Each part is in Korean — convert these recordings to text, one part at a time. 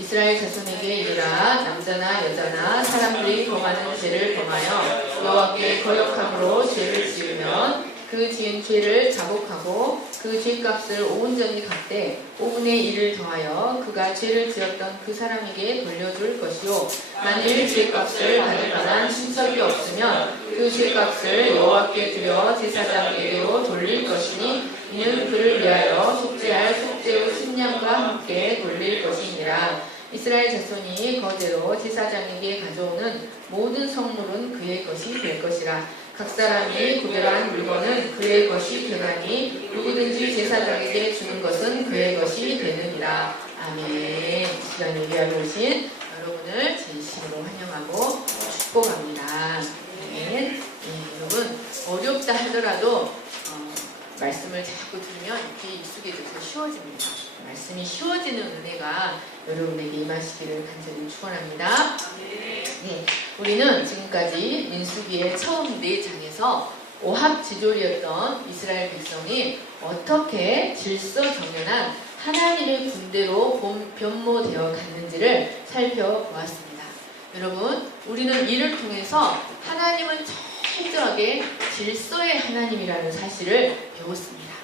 이스라엘 자손에게 이르라. 남자나 여자나 사람들이 범하는 죄를 범하여 여호와께 거역함으로 죄를 지으면 그 지은 죄를 자복하고 그 죄값을 온전히 갚되 5분의 1을 더하여 그가 죄를 지었던 그 사람에게 돌려줄 것이요, 만일 죄값을 받을 만한 친척이 없으면 그 죄값을 여호와께 드려 제사장에게로 돌릴 것이니 이는 그를 위하여 속죄할 속죄의 순양과 함께 돌릴 것이니라. 이스라엘 자손이 거제로 제사장에게 가져오는 모든 성물은 그의 것이 될 것이라. 각 사람이 구별한 물건은 그의 것이 되나니 누구든지 제사장에게 주는 것은 그의 것이 되느니라. 아멘. 시간을 위하여 오신 여러분을 진심으로 환영하고 축복합니다. 아멘. 여러분, 어렵다 하더라도 말씀을 자꾸 들으면 이렇게 익숙해져서 쉬워집니다. 말씀이 쉬워지는 은혜가 여러분에게 임하시기를 간절히 축원합니다. 네, 우리는 지금까지 민수기의 처음 4장에서 오합지졸이었던 이스라엘 백성이 어떻게 질서정연한 하나님의 군대로 변모되어 갔는지를 살펴보았습니다. 여러분, 우리는 이를 통해서 하나님은 철저하게 질서의 하나님이라는 사실을 배웠습니다.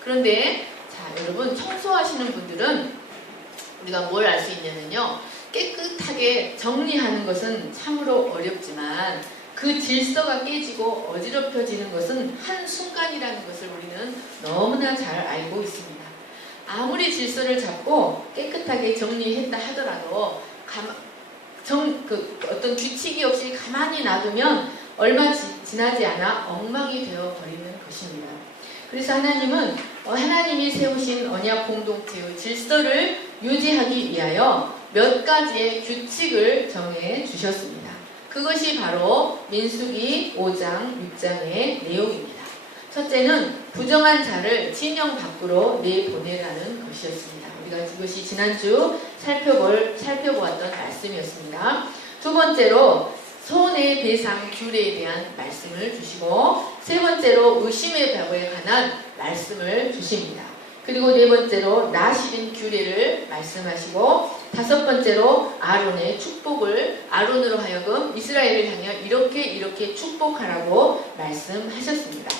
그런데 여러분, 청소하시는 분들은 우리가 뭘 알 수 있냐면요, 깨끗하게 정리하는 것은 참으로 어렵지만 그 질서가 깨지고 어지럽혀지는 것은 한순간이라는 것을 우리는 너무나 잘 알고 있습니다. 아무리 질서를 잡고 깨끗하게 정리했다 하더라도 어떤 규칙이 없이 가만히 놔두면 얼마 지나지 않아 엉망이 되어버리는 것입니다. 그래서 하나님은 하나님이 세우신 언약 공동체의 질서를 유지하기 위하여 몇 가지의 규칙을 정해 주셨습니다. 그것이 바로 민수기 5장, 6장의 내용입니다. 첫째는 부정한 자를 진영 밖으로 내보내라는 것이었습니다. 우리가 이것이 지난주 살펴보았던 말씀이었습니다. 두 번째로 손해 배상 규례에 대한 말씀을 주시고, 세 번째로 의심의 벽에 관한 말씀을 주십니다. 그리고 네 번째로 나시린 규례를 말씀하시고, 다섯 번째로 아론의 축복을 아론으로 하여금 이스라엘을 향해 이렇게 축복하라고 말씀하셨습니다.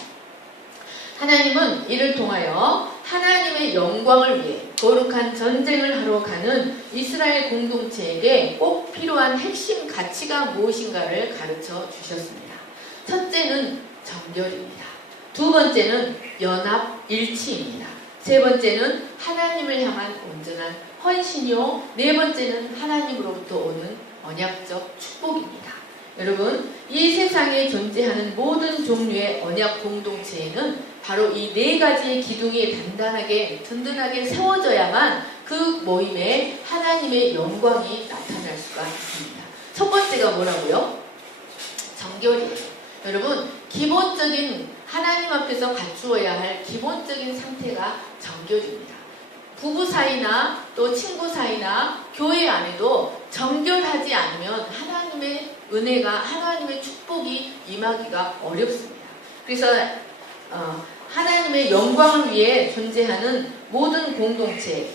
하나님은 이를 통하여 하나님의 영광을 위해 거룩한 전쟁을 하러 가는 이스라엘 공동체에게 꼭 필요한 핵심 가치가 무엇인가를 가르쳐 주셨습니다. 첫째는 정결입니다. 두 번째는 연합 일치입니다. 세 번째는 하나님을 향한 온전한 헌신이요, 네 번째는 하나님으로부터 오는 언약적 축복입니다. 여러분, 이 세상에 존재하는 모든 종류의 언약 공동체에는 바로 이 네 가지의 기둥이 든든하게 세워져야만 그 모임에 하나님의 영광이 나타날 수가 있습니다. 첫 번째가 뭐라고요? 정결이에요. 여러분, 기본적인 하나님 앞에서 갖추어야 할 기본적인 상태가 정결입니다. 부부 사이나 또 친구 사이나 교회 안에도 정결하지 않으면 하나님의 은혜가, 하나님의 축복이 임하기가 어렵습니다. 그래서 하나님의 영광을 위해 존재하는 모든 공동체의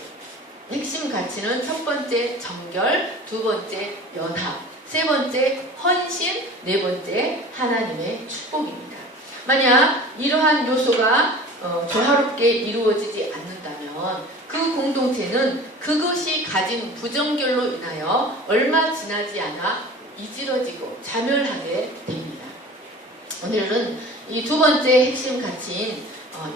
핵심 가치는 첫 번째 정결, 두 번째 연합, 세 번째 헌신, 네 번째 하나님의 축복입니다. 만약 이러한 요소가 조화롭게 이루어지지 않는다면 그 공동체는 그것이 가진 부정결로 인하여 얼마 지나지 않아 이지러지고 자멸하게 됩니다. 오늘은 이 두 번째 핵심 가치인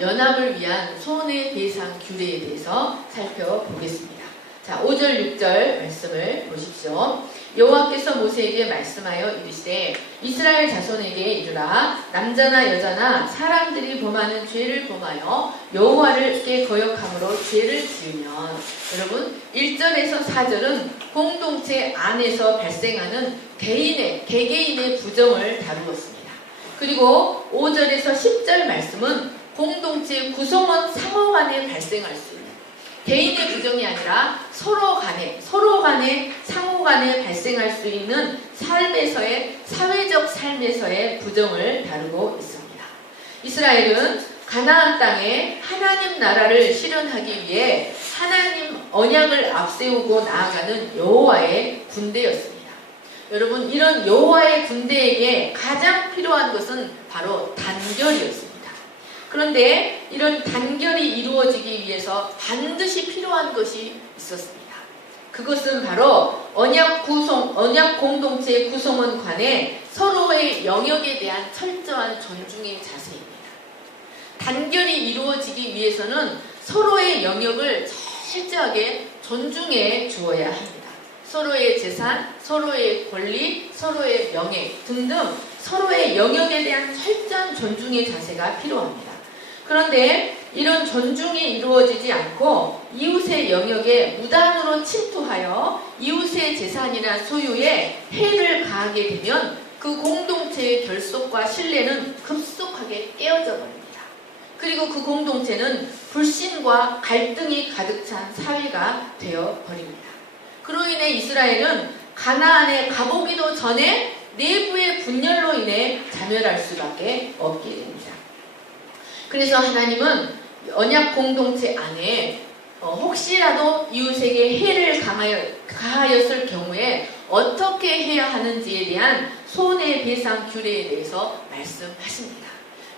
연합을 위한 손해배상 규례에 대해서 살펴보겠습니다. 자, 5절 6절 말씀을 보십시오. 여호와께서 모세에게 말씀하여 이르시되 이스라엘 자손에게 이르라. 남자나 여자나 사람들이 범하는 죄를 범하여 여호와께 거역함으로 죄를 지으면, 여러분 1절에서 4절은 공동체 안에서 발생하는 개개인의 부정을 다루었습니다. 그리고 5절에서 10절 말씀은 공동체 구성원 상호 간에 발생할 수 있는 개인의 부정이 아니라 서로 간에 상호 간에 발생할 수 있는 삶에서의, 사회적 삶에서의 부정을 다루고 있습니다. 이스라엘은 가나안 땅에 하나님 나라를 실현하기 위해 하나님 언약을 앞세우고 나아가는 여호와의 군대였습니다. 여러분, 이런 여호와의 군대에게 가장 필요한 것은 바로 단결이었습니다. 그런데 이런 단결이 이루어지기 위해서 반드시 필요한 것이 있었습니다. 그것은 바로 언약 공동체의 구성원 간에 서로의 영역에 대한 철저한 존중의 자세입니다. 단결이 이루어지기 위해서는 서로의 영역을 철저하게 존중해 주어야 합니다. 서로의 재산, 서로의 권리, 서로의 명예 등등 서로의 영역에 대한 철저한 존중의 자세가 필요합니다. 그런데 이런 존중이 이루어지지 않고 이웃의 영역에 무단으로 침투하여 이웃의 재산이나 소유에 해를 가하게 되면 그 공동체의 결속과 신뢰는 급속하게 깨어져 버립니다. 그리고 그 공동체는 불신과 갈등이 가득 찬 사회가 되어 버립니다. 그로 인해 이스라엘은 가나안에 가보기도 전에 내부의 분열로 인해 자멸할 수밖에 없게 됩니다. 그래서 하나님은 언약 공동체 안에 혹시라도 이웃에게 해를 가하였을 경우에 어떻게 해야 하는지에 대한 손해배상 규례에 대해서 말씀하십니다.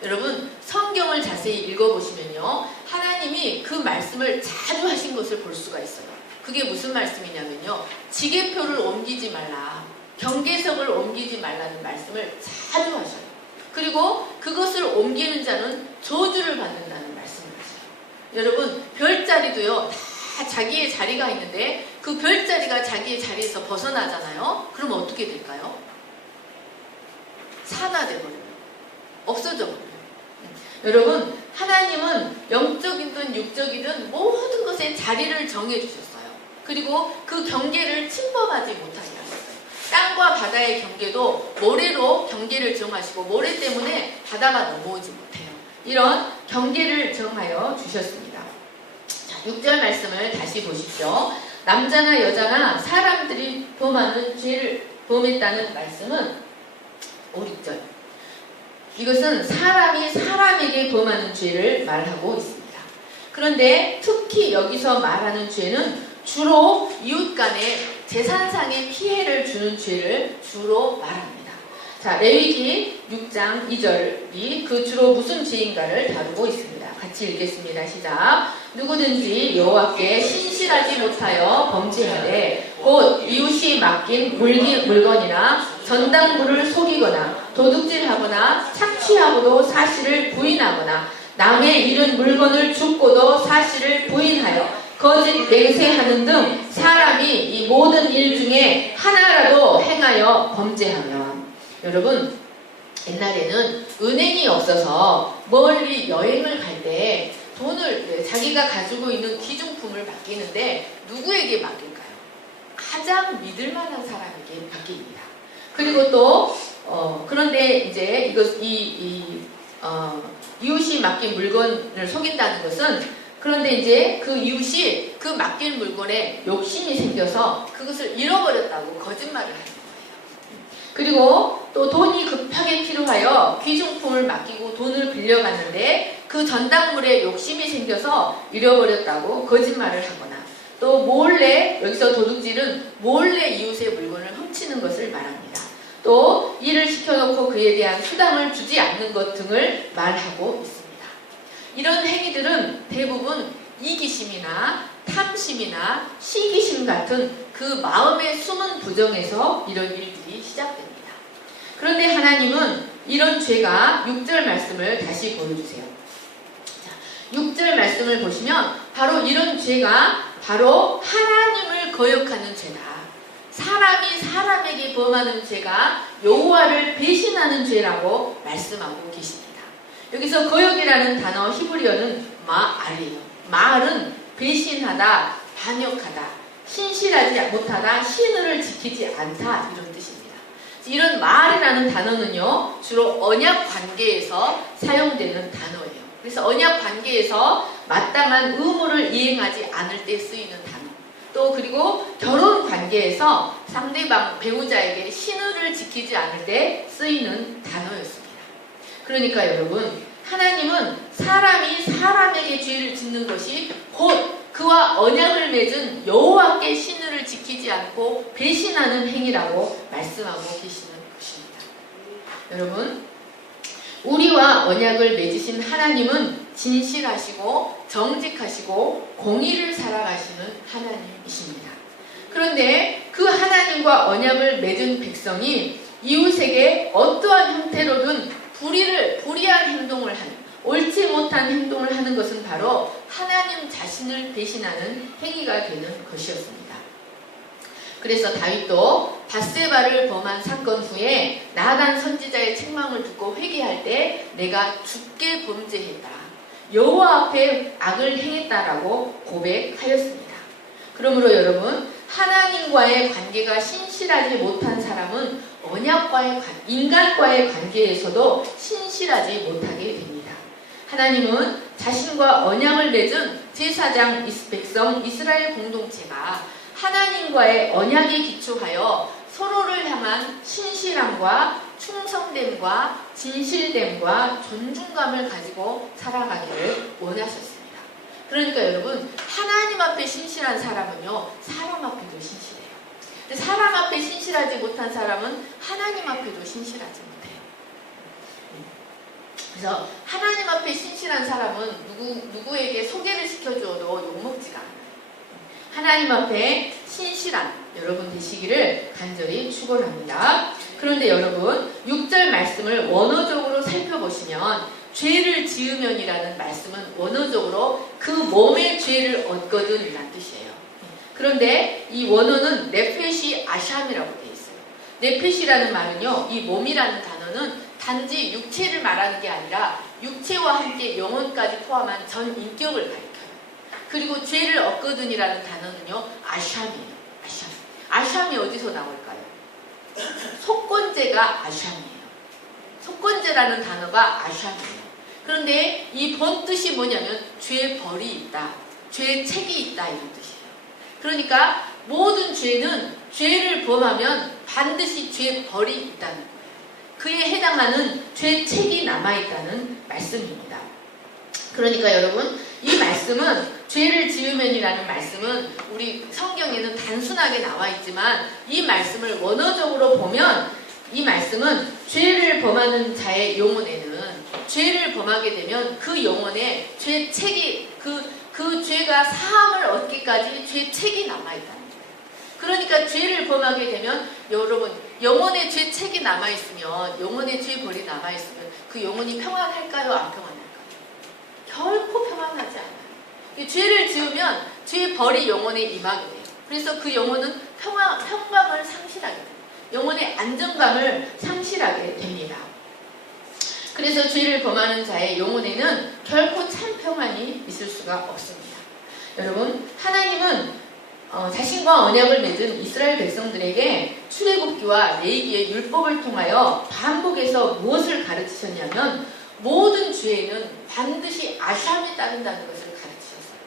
여러분, 성경을 자세히 읽어보시면요, 하나님이 그 말씀을 자주 하신 것을 볼 수가 있어요. 그게 무슨 말씀이냐면요, 지게표를 옮기지 말라, 경계석을 옮기지 말라는 말씀을 자주 하셔요. 그리고 그것을 옮기는 자는 저주를 받는다는 말씀을 하셔요. 여러분, 별자리도요, 다 자기의 자리가 있는데 그 별자리가 자기의 자리에서 벗어나잖아요. 그럼 어떻게 될까요? 산화돼버려요. 없어져버려요. 여러분, 하나님은 영적이든 육적이든 모든 것에 자리를 정해주셨어요. 그리고 그 경계를 침범하지 못하게 하셨어요. 땅과 바다의 경계도 모래로 경계를 정하시고 모래 때문에 바다가 넘어오지 못해요. 이런 경계를 정하여 주셨습니다. 자, 6절 말씀을 다시 보십시오. 남자나 여자나 사람들이 범하는 죄를 범했다는 말씀은 5, 6절. 이것은 사람이 사람에게 범하는 죄를 말하고 있습니다. 그런데 특히 여기서 말하는 죄는 주로 이웃 간에 재산상의 피해를 주는 죄를 주로 말합니다. 자, 레위기 6장 2절이 그 주로 무슨 죄인가를 다루고 있습니다. 같이 읽겠습니다. 시작. 누구든지 여호와께 신실하지 못하여 범죄하되 곧 이웃이 맡긴 물건이나 전당부를 속이거나 도둑질하거나 착취하고도 사실을 부인하거나 남의 잃은 물건을 줍고도 사실을 부인하여 거짓 맹세하는 등 사람이 이 모든 일 중에 하나라도 행하여 범죄하면, 여러분, 옛날에는 은행이 없어서 멀리 여행을 갈 때 돈을 자기가 가지고 있는 귀중품을 맡기는데 누구에게 맡길까요? 가장 믿을 만한 사람에게 맡깁니다. 그리고 또 그런데 이제 이웃이 맡긴 물건을 속인다는 것은, 그런데 이제 그 이웃이 그 맡길 물건에 욕심이 생겨서 그것을 잃어버렸다고 거짓말을 하는 거예요. 그리고 또 돈이 급하게 필요하여 귀중품을 맡기고 돈을 빌려갔는데 그 전당물에 욕심이 생겨서 잃어버렸다고 거짓말을 하거나, 또 몰래, 여기서 도둑질은 몰래 이웃의 물건을 훔치는 것을 말합니다. 또 일을 시켜놓고 그에 대한 수당을 주지 않는 것 등을 말하고 있습니다. 이런 행위들은 대부분 이기심이나 탐심이나 시기심 같은 그 마음의 숨은 부정에서 이런 일들이 시작됩니다. 그런데 하나님은 이런 죄가 6절 말씀을 다시 보여주세요. 자, 6절 말씀을 보시면 바로 이런 죄가 바로 하나님을 거역하는 죄다. 사람이 사람에게 범하는 죄가 여호와를 배신하는 죄라고 말씀하고 계십니다. 여기서 거역이라는 단어 히브리어는 마알이에요. 마알은 배신하다, 반역하다, 신실하지 못하다, 신의를 지키지 않다, 이런 뜻입니다. 이런 마알이라는 단어는요, 주로 언약 관계에서 사용되는 단어예요. 그래서 언약 관계에서 마땅한 의무를 이행하지 않을 때 쓰이는 단어. 또 그리고 결혼 관계에서 상대방 배우자에게 신의를 지키지 않을 때 쓰이는 단어였습니다. 그러니까 여러분, 하나님은 사람이 사람에게 죄를 짓는 것이 곧 그와 언약을 맺은 여호와께 신의를 지키지 않고 배신하는 행위라고 말씀하고 계시는 것입니다. 여러분, 우리와 언약을 맺으신 하나님은 진실하시고 정직하시고 공의를 살아가시는 하나님이십니다. 그런데 그 하나님과 언약을 맺은 백성이 이웃에게 어떠한 형태로든 불의한 행동을 하는, 옳지 못한 행동을 하는 것은 바로 하나님 자신을 배신하는 행위가 되는 것이었습니다. 그래서 다윗도 밧세바를 범한 사건 후에 나단 선지자의 책망을 듣고 회개할 때 내가 죽게 범죄했다, 여호와 앞에 악을 행했다라고 고백하였습니다. 그러므로 여러분, 하나님과의 관계가 신실하지 못한 사람은 인간과의 관계에서도 신실하지 못하게 됩니다. 하나님은 자신과 언약을 맺은 제사장 백성 이스라엘 공동체가 하나님과의 언약에 기초하여 서로를 향한 신실함과 충성됨과 진실됨과 존중감을 가지고 살아가기를 원하셨습니다. 그러니까 여러분, 하나님 앞에 신실한 사람은요, 사람 앞에도 신실해요. 근데 사람 앞에 신실하지 못한 사람은 하나님 앞에도 신실하지 못해요. 그래서 하나님 앞에 신실한 사람은 누구에게 소개를 시켜줘도 욕먹지가 않아요. 하나님 앞에 신실한 여러분 되시기를 간절히 축원합니다. 그런데 여러분, 6절 말씀을 원어적으로 살펴보시면 죄를 지으면이라는 말씀은 원어적으로 그 몸의 죄를 얻거든 이란 뜻이에요. 그런데 이 원어는 네펫이 아샴이라고 되어 있어요. 네펫이라는 말은요, 이 몸이라는 단어는 단지 육체를 말하는 게 아니라 육체와 함께 영혼까지 포함한 전 인격을 가리켜요. 그리고 죄를 얻거든이라는 단어는요, 아샴이에요. 아샴이 어디서 나올까요? 속건죄가 아샴이에요. 속건죄라는 단어가 아샴이에요. 그런데 이 본뜻이 뭐냐면 죄 벌이 있다, 죄 책이 있다, 이런 뜻이에요. 그러니까 모든 죄는 죄를 범하면 반드시 죄 벌이 있다는 거예요. 그에 해당하는 죄 책이 남아있다는 말씀입니다. 그러니까 여러분, 이 말씀은 죄를 지으면이라는 말씀은 우리 성경에는 단순하게 나와 있지만 이 말씀을 원어적으로 보면 이 말씀은 죄를 범하는 자의 영혼에는, 죄를 범하게 되면 그 영혼에 죄 책이, 그 죄가 사함을 얻기까지 죄 책이 남아있다는 거예요. 그러니까 죄를 범하게 되면 여러분, 영혼의 죄 책이 남아있으면, 영혼의 죄 벌이 남아있으면 그 영혼이 평안할까요? 안 평안할까요? 결코 평안하지 않아요. 죄를 지으면 죄 벌이 영혼에 임하게 돼요. 그래서 그 영혼은 평강을 상실하게 돼요. 영혼의 안정감을 상실하게 됩니다. 그래서 죄를 범하는 자의 영혼에는 결코 참 평안이 있을 수가 없습니다. 여러분, 하나님은 자신과 언약을 맺은 이스라엘 백성들에게 출애굽기와 레위기의 율법을 통하여 반복해서 무엇을 가르치셨냐면 모든 죄에는 반드시 아샴이 따른다는 것을 가르치셨어요.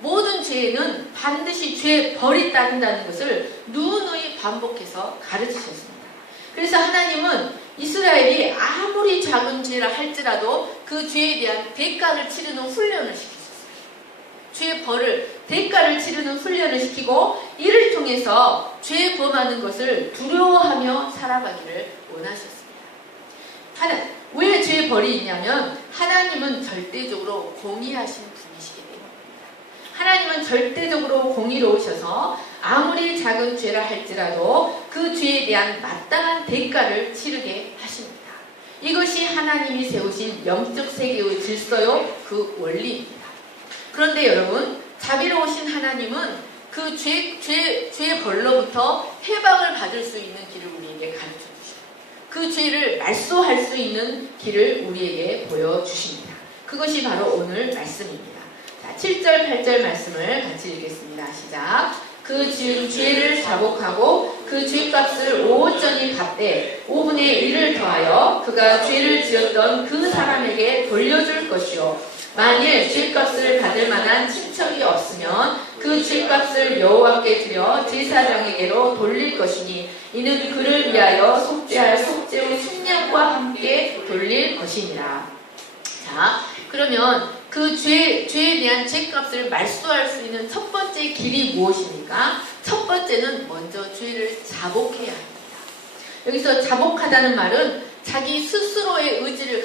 모든 죄에는 반드시 죄 벌이 따른다는 것을 누누이 반복해서 가르치셨습니다. 그래서 하나님은 이스라엘이 아무리 작은 죄를 할지라도 그 죄에 대한 대가를 치르는 훈련을 시키셨어요. 죄 벌을, 대가를 치르는 훈련을 시키고 이를 통해서 죄 범하는 것을 두려워하며 살아가기를 원하셨습니다. 왜 죄 벌이 있냐면 하나님은 절대적으로 공의하신 분이시기 때문입니다. 하나님은 절대적으로 공의로우셔서 아무리 작은 죄라 할지라도 그 죄에 대한 마땅한 대가를 치르게 하십니다. 이것이 하나님이 세우신 영적 세계의 질서요, 그 원리입니다. 그런데 여러분, 자비로우신 하나님은 그 죄 벌로부터 해방을 받을 수 있는 길을 우리에게 가르쳐 주셔요. 그 죄를 말소할 수 있는 길을 우리에게 보여주십니다. 그것이 바로 오늘 말씀입니다. 자, 7절, 8절 말씀을 같이 읽겠습니다. 시작. 그 지은 죄를 자복하고 그 죄값을 5호전이 갚되 5분의 1을 더하여 그가 죄를 지었던 그 사람에게 돌려줄 것이요, 만일 죄값을 받을 만한 친척이 없으면 그 죄값을 여호와께 드려 제사장에게로 돌릴 것이니 이는 그를 위하여 속죄할 속죄의 순양과 함께 돌릴 것이니라. 자, 그러면 그 죄에 대한 죄값을 말소할 수 있는 첫 번째 길이 무엇입니까? 첫 번째는 먼저 죄를 자복해야 합니다. 여기서 자복하다는 말은 자기 스스로의 의지를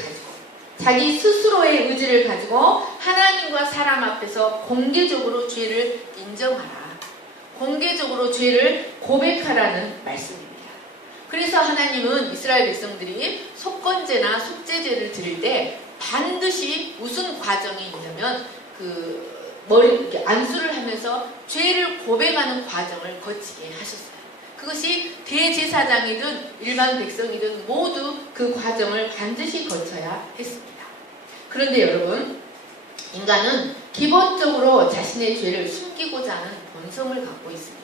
가지고 하나님과 사람 앞에서 공개적으로 죄를 인정하라. 공개적으로 죄를 고백하라는 말씀입니다. 그래서 하나님은 이스라엘 백성들이 속건제나 속죄제를 드릴 때 반드시 무슨 과정이 있냐면 이렇게 안수를 하면서 죄를 고백하는 과정을 거치게 하셨어요. 그것이 대제사장이든 일반 백성이든 모두 그 과정을 반드시 거쳐야 했습니다. 그런데 여러분, 인간은 기본적으로 자신의 죄를 숨기고자 하는 본성을 갖고 있습니다.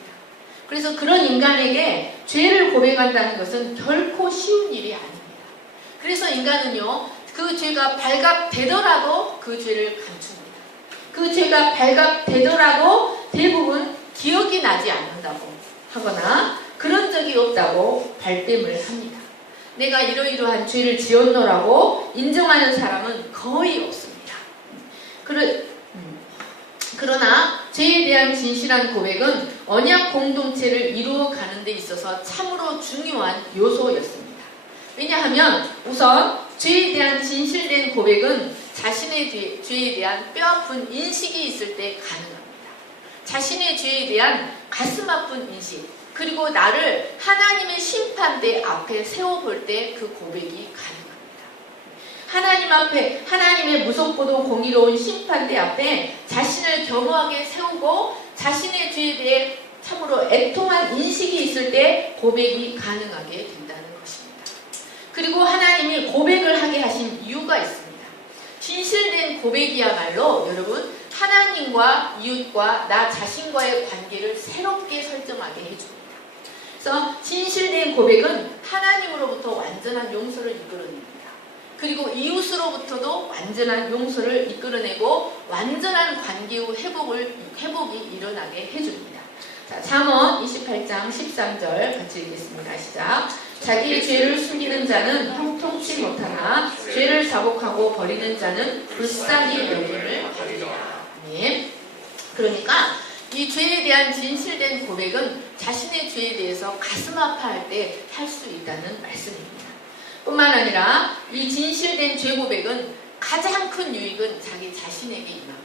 그래서 그런 인간에게 죄를 고백한다는 것은 결코 쉬운 일이 아닙니다. 그래서 인간은요, 그 죄가 발각되더라도 그 죄를 감춥니다. 그 죄가 발각되더라도 대부분 기억이 나지 않는다고 하거나 그런 적이 없다고 발뺌을 합니다. 내가 이러이러한 죄를 지었노라고 인정하는 사람은 거의 없습니다. 그러나 죄에 대한 진실한 고백은 언약 공동체를 이루어가는 데 있어서 참으로 중요한 요소였습니다. 왜냐하면 우선 죄에 대한 진실된 고백은 자신의 죄에 대한 뼈아픈 인식이 있을 때 가능합니다. 자신의 죄에 대한 가슴 아픈 인식, 그리고 나를 하나님의 심판대 앞에 세워볼 때 그 고백이 가능합니다. 하나님 앞에, 하나님의 무섭고도 공의로운 심판대 앞에 자신을 겸허하게 세우고 자신의 죄에 대해 참으로 애통한 인식이 있을 때 고백이 가능하게 된다는 것입니다. 그리고 하나님이 고백을 하게 하신 이유가 있습니다. 진실된 고백이야말로 여러분, 하나님과 이웃과 나 자신과의 관계를 새롭게 설정하게 해줍니다. 그래서 진실된 고백은 하나님으로부터 완전한 용서를 이끌어냅니다. 그리고 이웃으로부터도 완전한 용서를 이끌어내고 완전한 관계의 회복이 일어나게 해줍니다. 자, 잠언 28장 13절 같이 읽겠습니다. 시작. 자기의 죄를 숨기는 자는 형통치 못하나 죄를 자복하고 버리는 자는 불쌍히 여김을 받으리라. 네. 그러니까 이 죄에 대한 진실된 고백은 자신의 죄에 대해서 가슴 아파할 때 할 수 있다는 말씀입니다. 뿐만 아니라 이 진실된 죄 고백은 가장 큰 유익은 자기 자신에게 임합니다.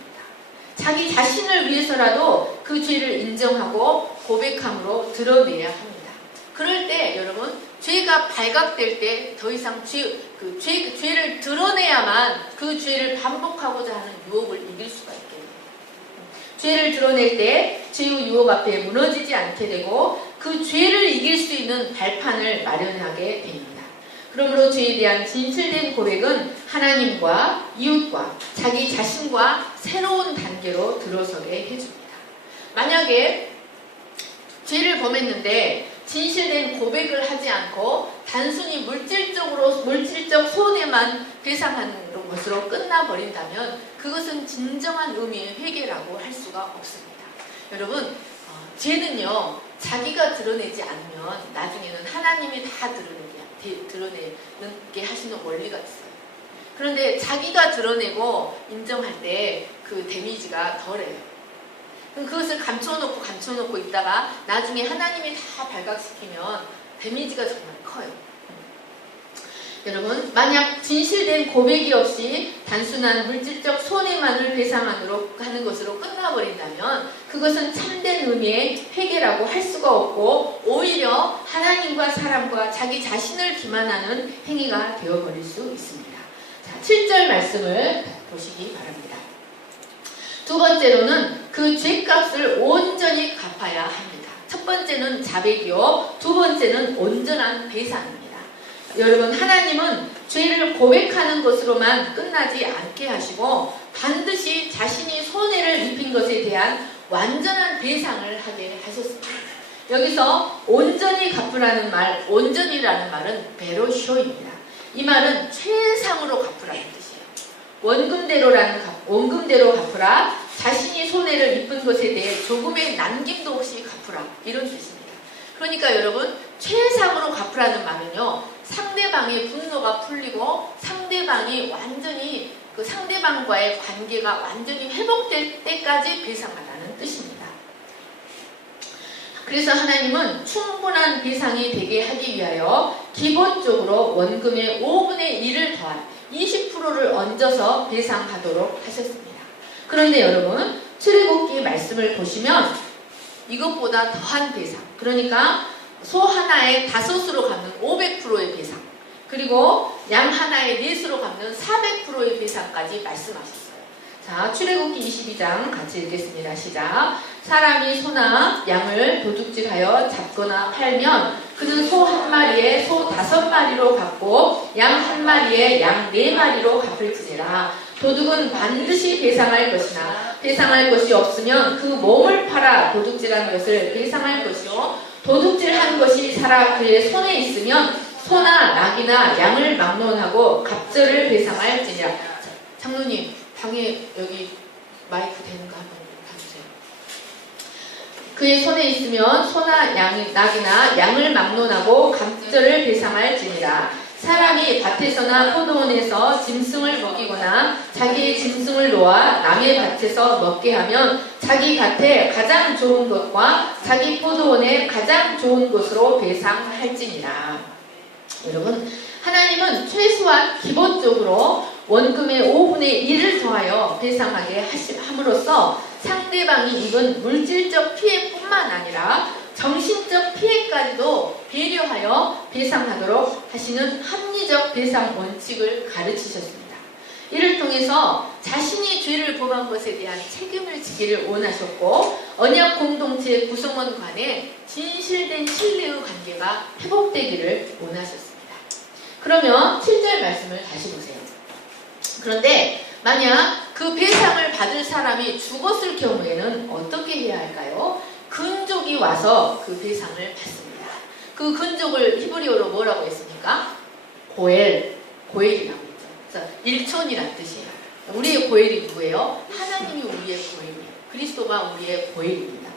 자기 자신을 위해서라도 그 죄를 인정하고 고백함으로 드러내야 합니다. 그럴 때 여러분, 죄가 발각될 때 더 이상 죄를 드러내야만 그 죄를 반복하고자 하는 유혹을 이길 수가 있게 됩니다. 죄를 드러낼 때 죄의 유혹 앞에 무너지지 않게 되고 그 죄를 이길 수 있는 발판을 마련하게 됩니다. 그러므로 죄에 대한 진실된 고백은 하나님과 이웃과 자기 자신과 새로운 단계로 들어서게 해줍니다. 만약에 죄를 범했는데 진실된 고백을 하지 않고 단순히 물질적 손해만 배상하는 것으로 끝나버린다면 그것은 진정한 의미의 회개라고 할 수가 없습니다. 여러분, 죄는요, 자기가 드러내지 않으면 나중에는 하나님이 다 드러내게 하시는 원리가 있어요. 그런데 자기가 드러내고 인정할 때 그 데미지가 덜해요. 그것을 감춰놓고 있다가 나중에 하나님이 다 발각시키면 데미지가 정말 커요. 여러분, 만약 진실된 고백이 없이 단순한 물질적 손해만을 배상하는 것으로 끝나버린다면 그것은 참된 의미의 회개라고 할 수가 없고 오히려 하나님과 사람과 자기 자신을 기만하는 행위가 되어버릴 수 있습니다. 자, 7절 말씀을 보시기 바랍니다. 두 번째로는 그 죄값을 온전히 갚아야 합니다. 첫 번째는 자백이요, 두 번째는 온전한 배상입니다. 여러분, 하나님은 죄를 고백하는 것으로만 끝나지 않게 하시고 반드시 자신이 손해를 입힌 것에 대한 완전한 배상을 하게 하셨습니다. 여기서 온전히 갚으라는 말, 온전이라는 말은 베로쇼입니다. 이 말은 최상으로 갚으라는 뜻이에요. 원금대로 갚으라, 자신이 손해를 입은 것에 대해 조금의 남김도 없이 갚으라, 이런 뜻입니다. 그러니까 여러분, 최상으로 갚으라는 말은요, 상대방의 분노가 풀리고 상대방이 완전히 그 상대방과의 관계가 완전히 회복될 때까지 배상하라는 뜻입니다. 그래서 하나님은 충분한 배상이 되게 하기 위하여 기본적으로 원금의 5분의 1을 더한 20%를 얹어서 배상하도록 하셨습니다. 그런데 여러분, 출애굽기 말씀을 보시면 이것보다 더한 배상, 그러니까 소 하나에 5으로 갚는 500%의 배상, 그리고 양 하나에 4으로 갚는 400%의 배상까지 말씀하셨어요. 자, 출애굽기 22장 같이 읽겠습니다. 시작. 사람이 소나 양을 도둑질하여 잡거나 팔면 그는 소 한 마리에 소 5마리로 갚고 양 한 마리에 양 4마리로 갚을지니라. 도둑은 반드시 배상할 것이나 배상할 것이 없으면 그 몸을 팔아 도둑질한 것을 배상할 것이요, 도둑질한 것이 살아 그의 손에 있으면 소나 낙이나 양을 막론하고 갑절을 배상할지니라. 장로님, 방에 여기 마이크 되는 거 한번 봐주세요. 그의 손에 있으면 소나 낙이나 양을 막론하고 갑절을 배상할지니라. 사람이 밭에서나 포도원에서 짐승을 먹이거나 자기의 짐승을 놓아 남의 밭에서 먹게 하면 자기 밭에 가장 좋은 것과 자기 포도원에 가장 좋은 것으로 배상할지니라. 여러분, 하나님은 최소한 기본적으로 원금의 5분의 1을 더하여 배상하게 함으로써 상대방이 입은 물질적 피해뿐만 아니라 정신적 피해까지도 배려하여 배상하도록 하시는 합리적 배상 원칙을 가르치셨습니다. 이를 통해서 자신이 죄를 범한 것에 대한 책임을 지기를 원하셨고, 언약 공동체 구성원 간에 진실된 신뢰의 관계가 회복되기를 원하셨습니다. 그러면 7절 말씀을 다시 보세요. 그런데 만약 그 배상을 받을 사람이 죽었을 경우에는 어떻게 해야 할까요? 근족이 와서 그 배상을 받습니다. 그 근족을 히브리어로 뭐라고 했습니까? 고엘이라고 했죠. 그래서 일촌이란 뜻이에요. 우리의 고엘이 누구예요? 하나님이 우리의 고엘이에요. 그리스도가 우리의 고엘입니다.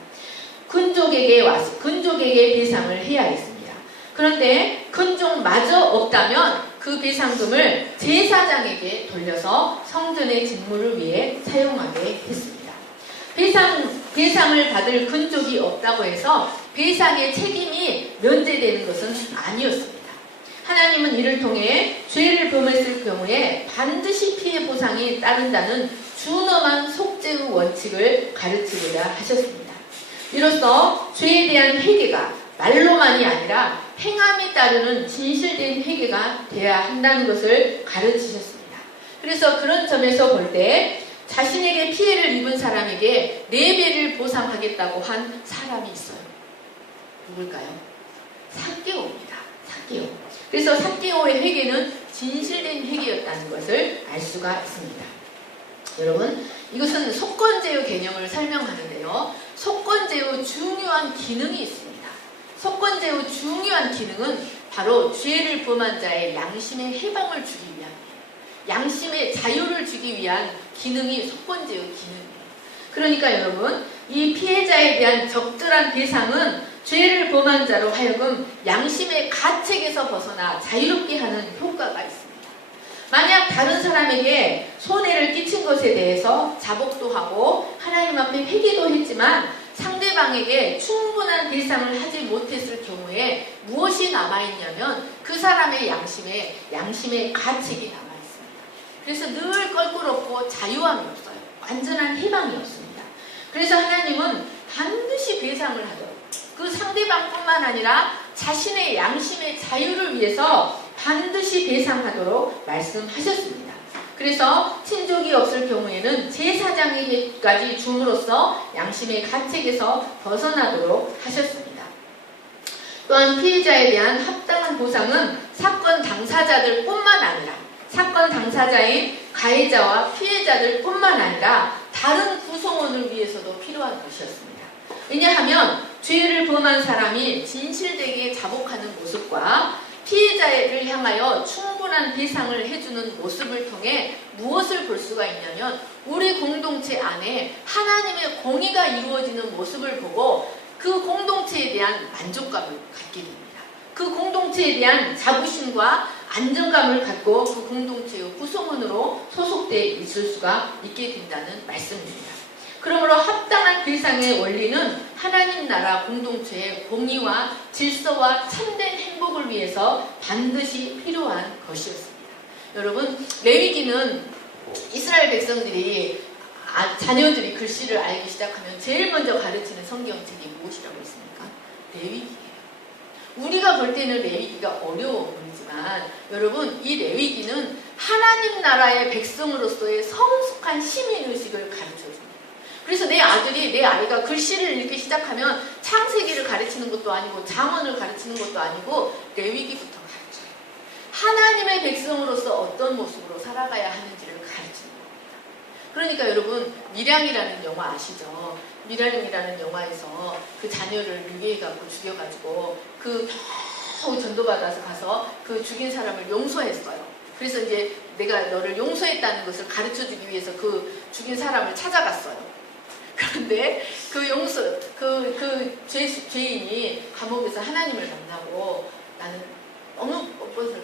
근족에게 배상을 해야 했습니다. 그런데 근족마저 없다면 그 배상금을 제사장에게 돌려서 성전의 직무를 위해 사용하게 했습니다. 배상을 받을 근족이 없다고 해서 배상의 책임이 면제되는 것은 아니었습니다. 하나님은 이를 통해 죄를 범했을 경우에 반드시 피해 보상이 따른다는 준엄한 속죄의 원칙을 가르치고자 하셨습니다. 이로써 죄에 대한 회개가 말로만이 아니라 행함이 따르는 진실된 회개가 되어야 한다는 것을 가르치셨습니다. 그래서 그런 점에서 볼 때 자신에게 피해를 입은 사람에게 4배를 보상하겠다고 한 사람이 있어요. 누굴까요? 삭개오입니다. 삭개오. 그래서 삭개오의 회개는 진실된 회개였다는 것을 알 수가 있습니다. 여러분, 이것은 속건제의 개념을 설명하는데요. 속건제의 중요한 기능이 있습니다. 속건제의 중요한 기능은 바로 죄를 범한 자의 양심의 해방을 주기 위함이에요. 양심의 자유를 주기 위한 기능이 속건제의 기능이에요. 그러니까 여러분, 이 피해자에 대한 적절한 배상은 죄를 범한 자로 하여금 양심의 가책에서 벗어나 자유롭게 하는 효과가 있습니다. 만약 다른 사람에게 손해를 끼친 것에 대해서 자복도 하고 하나님 앞에 회개도 했지만 상대방에게 충분한 배상을 하지 못했을 경우에 무엇이 남아있냐면 그 사람의 양심의 가책이 남아있습니다. 그래서 늘 껄끄럽고 자유함이 없어요. 완전한 해방이 없습니다. 그래서 하나님은 반드시 배상을 하도록, 그 상대방뿐만 아니라 자신의 양심의 자유를 위해서 반드시 배상하도록 말씀하셨습니다. 그래서 친족이 없을 경우에는 제사장에게까지 줌으로써 양심의 가책에서 벗어나도록 하셨습니다. 또한 피해자에 대한 합당한 보상은 사건 당사자들 뿐만 아니라 사건 당사자인 가해자와 피해자들 뿐만 아니라 다른 구성원을 위해서도 필요한 것이었습니다. 왜냐하면 죄를 범한 사람이 진실되게 자복하는 모습과 피해자를 향하여 충분한 배상을 해주는 모습을 통해 무엇을 볼 수가 있냐면 우리 공동체 안에 하나님의 공의가 이루어지는 모습을 보고 그 공동체에 대한 만족감을 갖게 됩니다. 그 공동체에 대한 자부심과 안정감을 갖고 그 공동체의 구성원으로 소속되어 있을 수가 있게 된다는 말씀입니다. 그러므로 합당한 배상의 원리는 하나님 나라 공동체의 공의와 질서와 참된 행복을 위해서 반드시 필요한 것이었습니다. 여러분, 레위기는 이스라엘 백성들이 자녀들이 글씨를 알기 시작하면 제일 먼저 가르치는 성경책이 무엇이라고 했습니까? 레위기예요. 우리가 볼 때는 레위기가 어려워 보이지만 여러분, 이 레위기는 하나님 나라의 백성으로서의 성숙한 시민의식을 가르쳐줍니다. 그래서 내 아이가 글씨를 읽기 시작하면 창세기를 가르치는 것도 아니고 잠언을 가르치는 것도 아니고 레위기부터 가르쳐요. 하나님의 백성으로서 어떤 모습으로 살아가야 하는지를 가르치는 겁니다. 그러니까 여러분, 밀양이라는 영화 아시죠? 밀양이라는 영화에서 그 자녀를 유괴해갖고 죽여가지고 그 겨우 전도받아서 가서 그 죽인 사람을 용서했어요. 그래서 이제 내가 너를 용서했다는 것을 가르쳐주기 위해서 그 죽인 사람을 찾아갔어요. 그런데 죄인이 감옥에서 하나님을 만나고 나는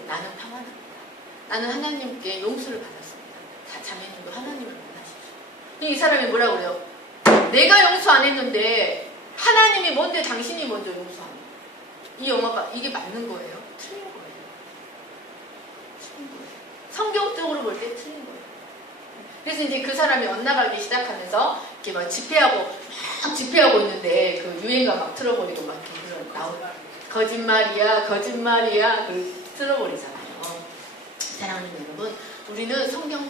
나는 평안합니다. 나는 하나님께 용서를 받았습니다. 자매님도 하나님을 만나십시오. 이 사람이 뭐라고 그래요? 내가 용서 안 했는데 하나님이 뭔데 당신이 먼저 용서합니다. 이 영화가 이게 맞는 거예요? 틀린 거예요. 틀린 거예요. 성경적으로 볼 때 틀린 거예요. 그래서 이제 그 사람이 엇나가기 시작하면서 이렇게 막 집회하고 있는데 그 유행가 막 틀어버리고 막 이렇게 나오고 거짓말이야 그 틀어버리잖아요. 사랑하는 여러분, 우리는 성경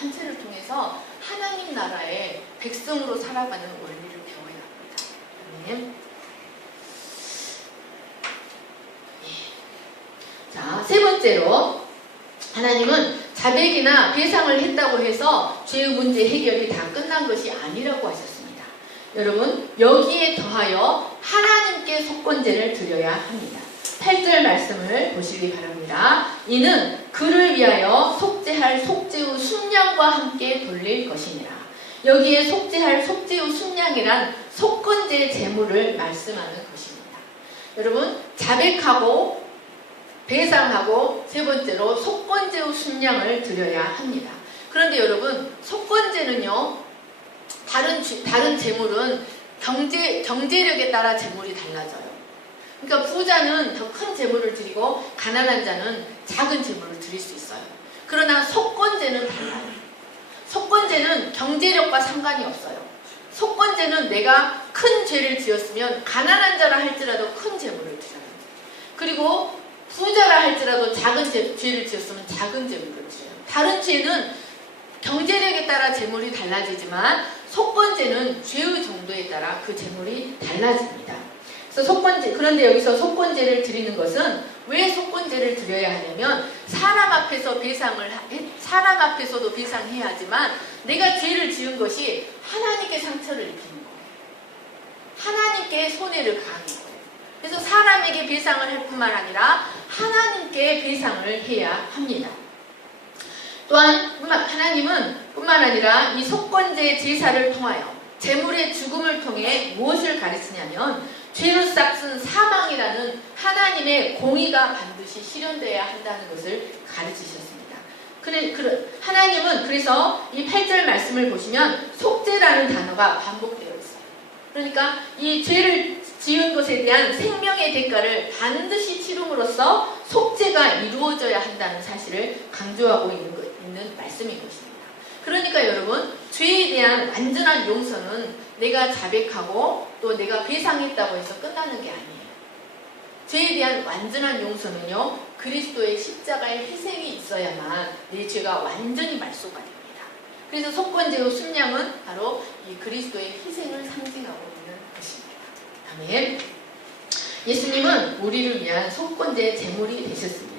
전체를 통해서 하나님 나라의 백성으로 살아가는 원리를 배워야 합니다. 아멘. 자, 세 번째로 하나님은 자백이나 배상을 했다고 해서 죄의 문제 해결이 다 끝난 것이 아니라고 하셨습니다. 여러분, 여기에 더하여 하나님께 속건제를 드려야 합니다. 8절 말씀을 보시기 바랍니다. 이는 그를 위하여 속죄할 속죄의 순양과 함께 돌릴 것이니라. 여기에 속죄할 속죄의 순양이란 속건제 제물을 말씀하는 것입니다. 여러분, 자백하고 배상하고 세 번째로 속건제의 순양을 드려야 합니다. 그런데 여러분, 속건제는요, 다른 제물은 경제력에 따라 제물이 달라져요. 그러니까 부자는 더 큰 제물을 드리고 가난한 자는 작은 제물을 드릴 수 있어요. 그러나 속건제는 달라요. 속건제는 경제력과 상관이 없어요. 속건제는 내가 큰 죄를 지었으면 가난한 자라 할지라도 큰 제물을 드려요. 그리고 부자라 할지라도 작은 죄를 지었으면 작은 제물을 드려요. 다른 죄는 경제력에 따라 제물이 달라지지만 속건제는 죄의 정도에 따라 그 제물이 달라집니다. 그래서 그런데 여기서 속건제를 드리는 것은 왜 속건제를 드려야 하냐면 사람 앞에서도 배상해야 하지만 내가 죄를 지은 것이 하나님께 상처를 입히는 거예요. 하나님께 손해를 가하는 거예요. 그래서 사람에게 배상을 할 뿐만 아니라 하나님께 배상을 해야 합니다. 또한 하나님은 뿐만 아니라 이 속건제 제사를 통하여 제물의 죽음을 통해 무엇을 가르치냐면 죄를 싹쓴 사망이라는 하나님의 공의가 반드시 실현되어야 한다는 것을 가르치셨습니다. 하나님은 그래서 이 8절 말씀을 보시면 속죄라는 단어가 반복되어 있어요. 그러니까 이 죄를 지은 것에 대한 생명의 대가를 반드시 치름으로써 속죄가 이루어져야 한다는 사실을 강조하고 있는 말씀인 것입니다. 그러니까 여러분, 죄에 대한 완전한 용서는 내가 자백하고 또 내가 배상했다고 해서 끝나는 게 아니에요. 죄에 대한 완전한 용서는요, 그리스도의 십자가의 희생이 있어야만 내 죄가 완전히 말소가 됩니다. 그래서 속건제의 순양은 바로 이 그리스도의 희생을 상징하고 있는 것입니다. 아멘. 예수님은 우리를 위한 속건제 제물이 되셨습니다.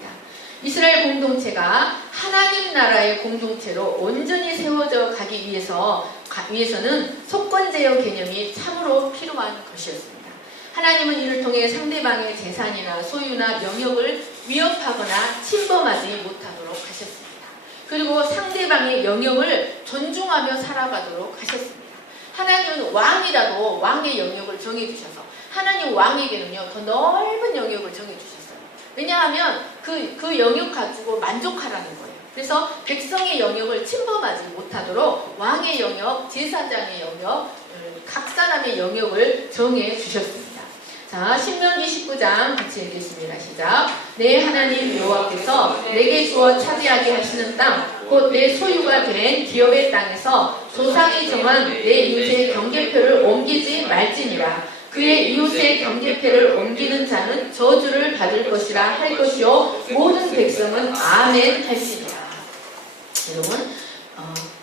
이스라엘 공동체가 하나님 나라의 공동체로 온전히 세워져 가기 위해서는 속건제의 개념이 참으로 필요한 것이었습니다. 하나님은 이를 통해 상대방의 재산이나 소유나 영역을 위협하거나 침범하지 못하도록 하셨습니다. 그리고 상대방의 영역을 존중하며 살아가도록 하셨습니다. 하나님은 왕이라도 왕의 영역을 정해주셔서 하나님 왕에게는요, 더 넓은 영역을 정해주셨어요. 왜냐하면 그 영역 가지고 만족하라는 거예요. 그래서 백성의 영역을 침범하지 못하도록 왕의 영역, 제사장의 영역, 각 사람의 영역을 정해 주셨습니다. 자, 신명기 19장 같이 읽겠습니다. 시작. 내 하나님 여호와께서 내게 주어 차지하게 하시는 땅, 곧 내 소유가 된 기업의 땅에서 조상이 정한 내 이웃의 경계표를 옮기지 말지니라. 그의 이웃의 경계표를 옮기는 자는 저주를 받을 것이라 할 것이요 모든 백성은 아멘 할지니라. 여러분,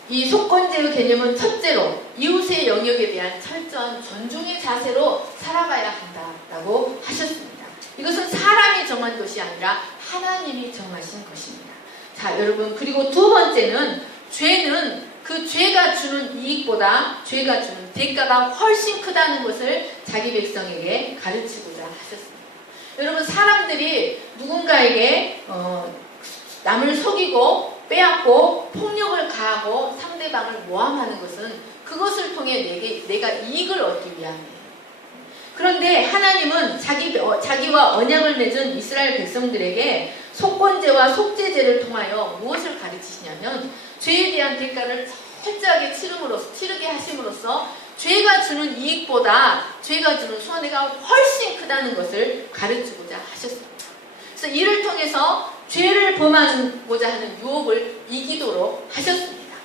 이 속건제의 개념은 첫째로 이웃의 영역에 대한 철저한 존중의 자세로 살아가야 한다라고 하셨습니다. 이것은 사람이 정한 것이 아니라 하나님이 정하신 것입니다. 자, 여러분, 그리고 두 번째는 죄는 그 죄가 주는 이익보다 죄가 주는 대가가 훨씬 크다는 것을 자기 백성에게 가르치고자 하셨습니다. 여러분, 사람들이 누군가에게 남을 속이고 빼앗고 폭력을 가하고 상대방을 모함하는 것은 그것을 통해 내가 이익을 얻기 위함이에요. 그런데 하나님은 자기와 언약을 맺은 이스라엘 백성들에게 속건제와 속죄제를 통하여 무엇을 가르치시냐면 죄에 대한 대가를 철저하게 치르게 하심으로써 죄가 주는 이익보다 죄가 주는 손해가 훨씬 크다는 것을 가르치고자 하셨습니다. 그래서 이를 통해서 죄를 범하고자 하는 유혹을 이기도록 하셨습니다.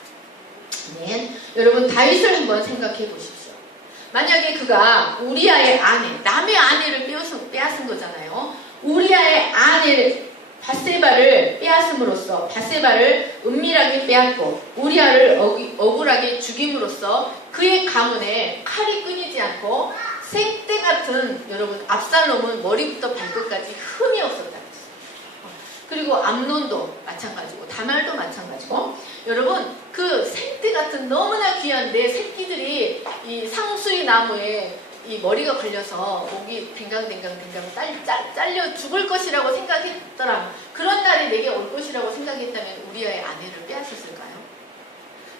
네, 여러분 다윗을 한번 생각해 보십시오. 만약에 그가 우리아의 아내, 남의 아내를 빼앗은 거잖아요. 우리아의 아내를 밧세바를 빼앗음으로써 밧세바를 은밀하게 빼앗고 우리아를 억울하게 죽임으로써 그의 가문에 칼이 끊이지 않고 생떼 같은 여러분 압살롬은 머리부터 발끝까지 흠이 없었다. 그리고 암논도 마찬가지고 다말도 마찬가지고 여러분 그 생떼 같은 너무나 귀한데 새끼들이 이 상수리 나무에 이 머리가 걸려서 목이 댕강댕강 잘려 죽을 것이라고 생각했더라. 그런 날이 내게 올 것이라고 생각했다면 우리아의 아내를 빼앗았을까요?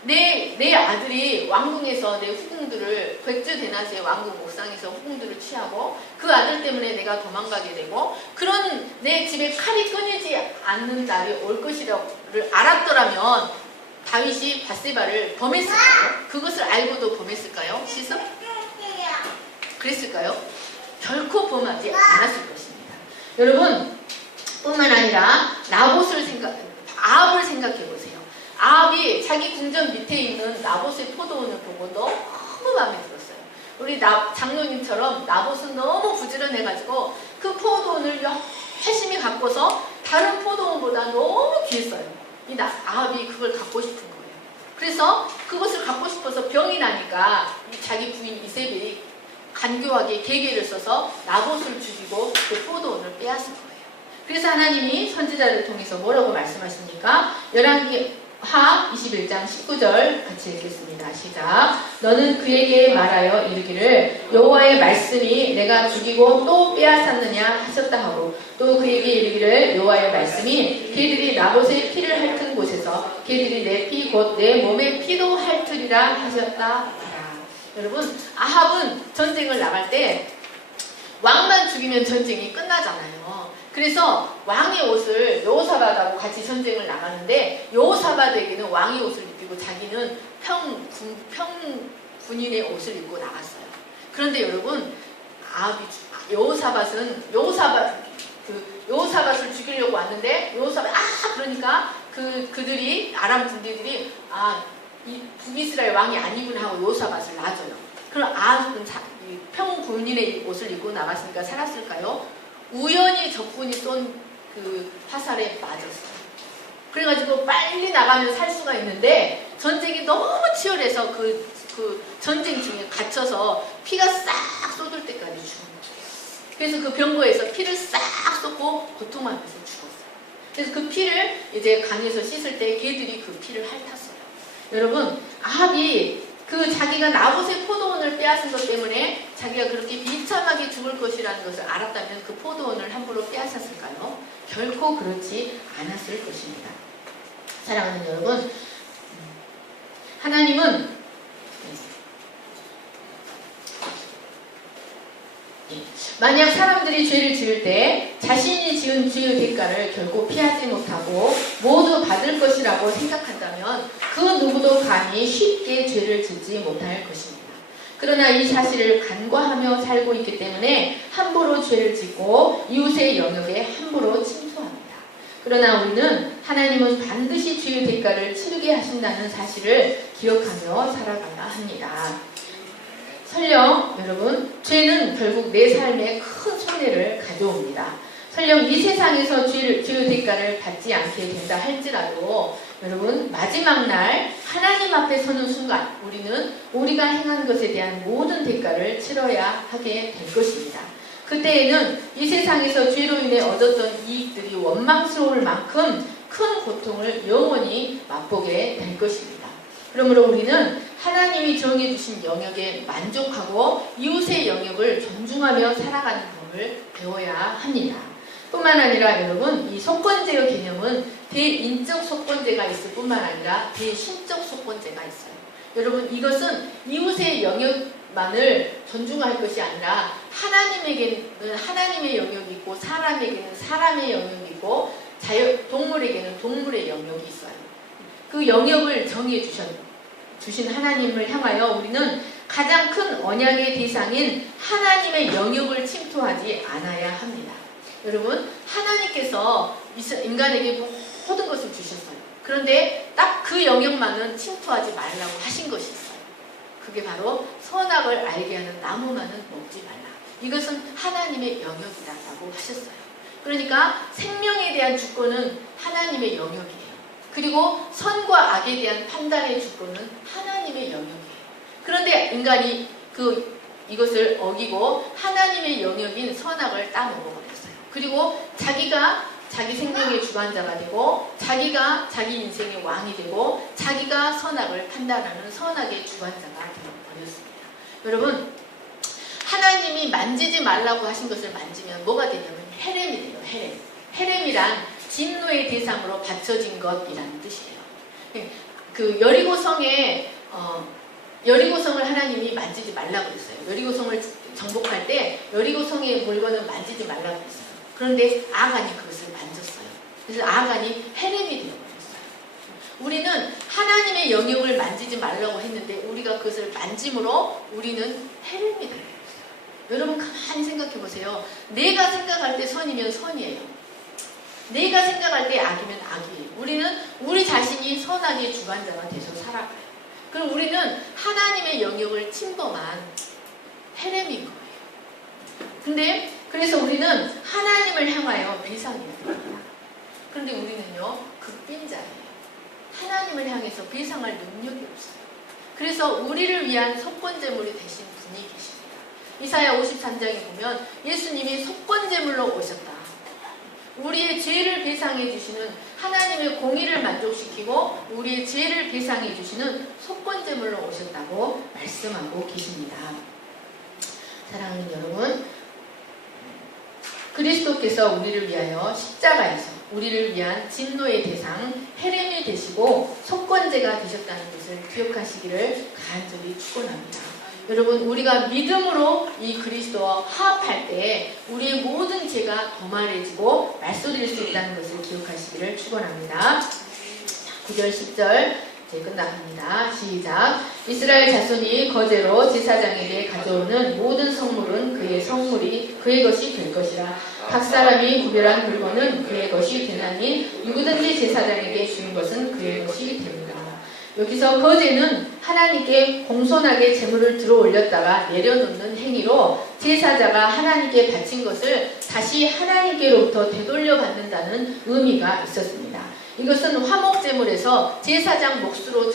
내 아들이 왕궁에서 내 후궁들을 백주대낮에 왕궁 옥상에서 후궁들을 취하고 그 아들 때문에 내가 도망가게 되고 그런 내 집에 칼이 끊이지 않는 날이 올 것이라를 알았더라면 다윗이 밧세바를 범했을까요? 그것을 알고도 범했을까요? 시습? 그랬을까요? 결코 범하지 않았을 것입니다. 여러분 뿐만 아니라 아합을 생각해 보세요. 아합이 자기 궁전 밑에 있는 나봇의 포도원을 보고 너무 마음에 들었어요. 우리 장로님처럼 나봇은 너무 부지런해가지고 그 포도원을 열심히 갖고서 다른 포도원보다 너무 귀했어요. 아합이 그걸 갖고 싶은 거예요. 그래서 그것을 갖고 싶어서 병이 나니까 자기 부인 이세벨이 간교하게 계계를 써서 나봇을 죽이고 그 포도원을 빼앗은 거예요. 그래서 하나님이 선지자를 통해서 뭐라고 말씀하십니까? 열왕기하 21장 19절 같이 읽겠습니다. 시작. 너는 그에게 말하여 이르기를 여호와의 말씀이 내가 죽이고 또 빼앗았느냐 하셨다 하고 또 그에게 이르기를 여호와의 말씀이 걔들이 나봇의 피를 핥은 곳에서 걔들이 내 피 곧 내 몸의 피도 핥으리라 하셨다. 여러분 아합은 전쟁을 나갈 때 왕만 죽이면 전쟁이 끝나잖아요. 그래서 왕의 옷을 여호사밧하고 같이 전쟁을 나가는데 여호사밧에게는 왕의 옷을 입히고 자기는 평군인의 옷을 입고 나갔어요. 그런데 여러분 여호사밧을 죽이려고 왔는데 그러니까 그들이 아람 군대들이 이 북이스라엘 왕이 아니구나 하고 여호사밧을 놔줘요. 그럼 아합은 평군인의 옷을 입고 나갔으니까 살았을까요? 우연히 적군이 쏜 그 화살에 맞았어요. 그래가지고 빨리 나가면 살 수가 있는데 전쟁이 너무 치열해서 그 전쟁 중에 갇혀서 피가 싹 쏟을 때까지 죽은 거예요. 그래서 그 병거에서 피를 싹 쏟고 고통하면서 죽었어요. 그래서 그 피를 이제 강에서 씻을 때 개들이 그 피를 핥았어요. 여러분 아합이 자기가 나봇의 포도원을 빼앗은 것 때문에 자기가 그렇게 비참하게 죽을 것이라는 것을 알았다면 그 포도원을 함부로 빼앗았을까요? 결코 그렇지 않았을 것입니다. 사랑하는 여러분, 하나님은 만약 사람들이 죄를 지을 때 자신이 지은 죄의 대가를 결코 피하지 못하고 모두 받을 것이라고 생각한다면 그 누구도 감히 쉽게 죄를 짓지 못할 것입니다. 그러나 이 사실을 간과하며 살고 있기 때문에 함부로 죄를 짓고 이웃의 영역에 함부로 침투합니다. 그러나 우리는 하나님은 반드시 죄의 대가를 치르게 하신다는 사실을 기억하며 살아가야 합니다. 설령 여러분, 죄는 결국 내 삶에 큰 손해를 가져옵니다. 설령 이 세상에서 죄의 대가를 받지 않게 된다 할지라도 여러분, 마지막 날 하나님 앞에 서는 순간 우리는 우리가 행한 것에 대한 모든 대가를 치러야 하게 될 것입니다. 그때에는 이 세상에서 죄로 인해 얻었던 이익들이 원망스러울 만큼 큰 고통을 영원히 맛보게 될 것입니다. 그러므로 우리는 하나님이 정해주신 영역에 만족하고 이웃의 영역을 존중하며 살아가는 법을 배워야 합니다. 뿐만 아니라 여러분, 이 속건제의 개념은 대인적 속건제가 있을 뿐만 아니라 대신적 속건제가 있어요. 여러분, 이것은 이웃의 영역만을 존중할 것이 아니라 하나님에게는 하나님의 영역이 있고 사람에게는 사람의 영역이 있고 동물에게는 동물의 영역이 있어요. 그 영역을 정해 주신 하나님을 향하여 우리는 가장 큰 언약의 대상인 하나님의 영역을 침투하지 않아야 합니다. 여러분, 하나님께서 인간에게 모든 것을 주셨어요. 그런데 딱 그 영역만은 침투하지 말라고 하신 것이 있어요. 그게 바로 선악을 알게 하는 나무만은 먹지 말라. 이것은 하나님의 영역이라고 하셨어요. 그러니까 생명에 대한 주권은 하나님의 영역이에요. 그리고 선과 악에 대한 판단의 주권은 하나님의 영역이에요. 그런데 인간이 이것을 어기고 하나님의 영역인 선악을 따먹어버렸어요. 그리고 자기가 자기 생명의 주관자가 되고 자기가 자기 인생의 왕이 되고 자기가 선악을 판단하는 선악의 주관자가 되어버렸습니다. 여러분, 하나님이 만지지 말라고 하신 것을 만지면 뭐가 되냐면 헤렘이 돼요. 헤렘. 헤렘이란 진노의 대상으로 바쳐진 것이라는 뜻이에요. 그 여리고성을 하나님이 만지지 말라고 했어요. 여리고성을 정복할 때 여리고성의 물건을 만지지 말라고 했어요. 그런데 아간이 그것을 만졌어요. 그래서 아간이 헤렘이 되어버렸어요. 우리는 하나님의 영역을 만지지 말라고 했는데 우리가 그것을 만짐으로 우리는 헤렘이 되어버렸어요. 여러분, 가만히 생각해 보세요. 내가 생각할 때 선이면 선이에요. 내가 생각할 때 악이면 악이에요. 우리는 우리 자신이 선악의 주관자가 돼서 살아가요. 그럼 우리는 하나님의 영역을 침범한 헤렘인 거예요. 근데 그래서 우리는 하나님을 향하여 배상해야 됩니다. 그런데 우리는요, 극빈자예요. 하나님을 향해서 배상할 능력이 없어요. 그래서 우리를 위한 속건제물이 되신 분이 계십니다. 이사야 53장에 보면 예수님이 속건제물로 오셨다. 우리의 죄를 배상해 주시는 하나님의 공의를 만족시키고 우리의 죄를 배상해 주시는 속건제물로 오셨다고 말씀하고 계십니다. 사랑하는 여러분, 그리스도께서 우리를 위하여 십자가에서 우리를 위한 진노의 대상 헤렘이 되시고 속건제가 되셨다는 것을 기억하시기를 간절히 축원합니다. 여러분, 우리가 믿음으로 이 그리스도와 화합할 때 우리의 모든 죄가 도말해지고 말소될 수 있다는 것을 기억하시기를 축원합니다. 9절 10절 이제 끝나갑니다. 시작. 이스라엘 자손이 거제로 제사장에게 가져오는 모든 성물은 그의 성물이 그의 것이 될 것이라. 각 사람이 구별한 물건은 그의 것이 되나니 누구든지 제사장에게 주는 것은 그의 것이 됩니다. 여기서 거제는 하나님께 공손하게 제물을 들어 올렸다가 내려놓는 행위로 제사자가 하나님께 바친 것을 다시 하나님께로부터 되돌려 받는다는 의미가 있었습니다. 이것은 화목제물에서 제사장 몫으로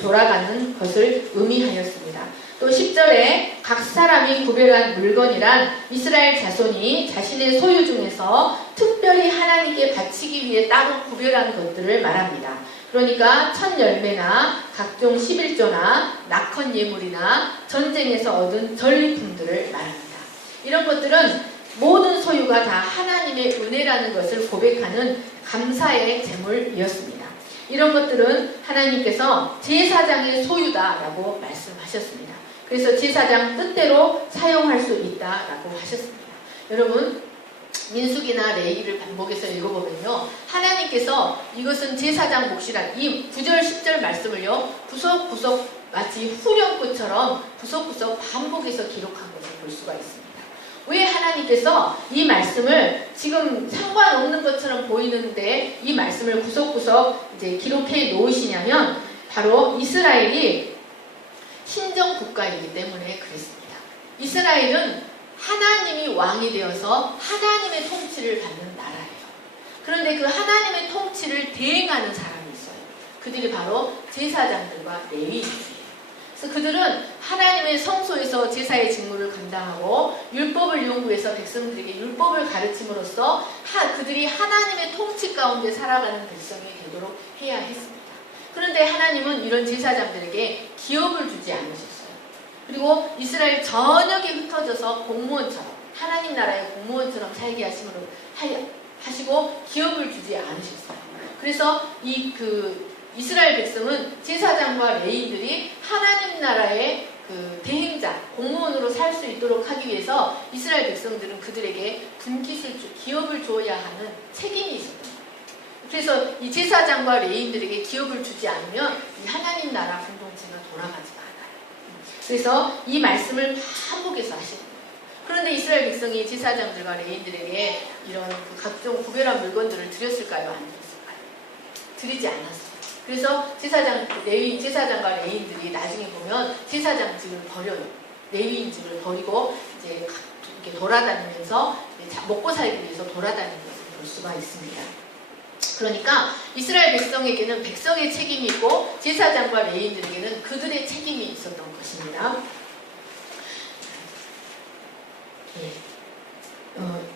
돌아가는 것을 의미하였습니다. 또 10절에 각 사람이 구별한 물건이란 이스라엘 자손이 자신의 소유 중에서 특별히 하나님께 바치기 위해 따로 구별한 것들을 말합니다. 그러니까 첫 열매나 각종 11조나 낙헌 예물이나 전쟁에서 얻은 전리품들을 말합니다. 이런 것들은 모든 소유가 다 하나님의 은혜라는 것을 고백하는 감사의 제물이었습니다. 이런 것들은 하나님께서 제사장의 소유다라고 말씀하셨습니다. 그래서 제사장 뜻대로 사용할 수 있다라고 하셨습니다. 여러분, 민수기나 레위기를 반복해서 읽어보면요, 하나님께서 이것은 제사장 몫이란 이 9절 10절 말씀을요 구석구석 마치 후렴구처럼 구석구석 반복해서 기록한 것을 볼 수가 있습니다. 왜 하나님께서 이 말씀을 지금 상관없는 것처럼 보이는데 이 말씀을 구석구석 이제 기록해 놓으시냐면 바로 이스라엘이 신정 국가이기 때문에 그랬습니다. 이스라엘은 하나님이 왕이 되어서 하나님의 통치를 받는 나라예요. 그런데 그 하나님의 통치를 대행하는 사람이 있어요. 그들이 바로 제사장들과 레위인들이에요. 그래서 그들은 하나님의 성소에서 제사의 직무를 감당하고 율법을 연구해서 백성들에게 율법을 가르침으로써 그들이 하나님의 통치 가운데 살아가는 백성이 되도록 해야 했습니다. 그런데 하나님은 이런 제사장들에게 기업을 주지 않으셨어요. 그리고 이스라엘 전역에 흩어져서 공무원처럼 하나님 나라의 공무원처럼 살게 하시고 기업을 주지 않으셨어요. 그래서 이스라엘 백성은 제사장과 레위인들이 하나님 나라의 대행자, 공무원으로 살 수 있도록 하기 위해서 이스라엘 백성들은 그들에게 분깃을 기업을 줘야 하는 책임이 있었던 거예요. 그래서 이 제사장과 레위인들에게 기업을 주지 않으면 이 하나님 나라 공동체가 돌아가지가 않아요. 그래서 이 말씀을 반복해서 하시는 거예요. 그런데 이스라엘 백성이 제사장들과 레위인들에게 이런 각종 구별한 물건들을 드렸을까요? 안 드렸을까요? 드리지 않았어요. 그래서 제사장과 레위인들이 나중에 보면 제사장직을 버려요. 레위인직을 버리고 이제 이렇게 돌아다니면서 먹고 살기 위해서 돌아다니는 것을 볼 수가 있습니다. 그러니까 이스라엘 백성에게는 백성의 책임이 있고 제사장과 레위인들에게는 그들의 책임이 있었던 것입니다.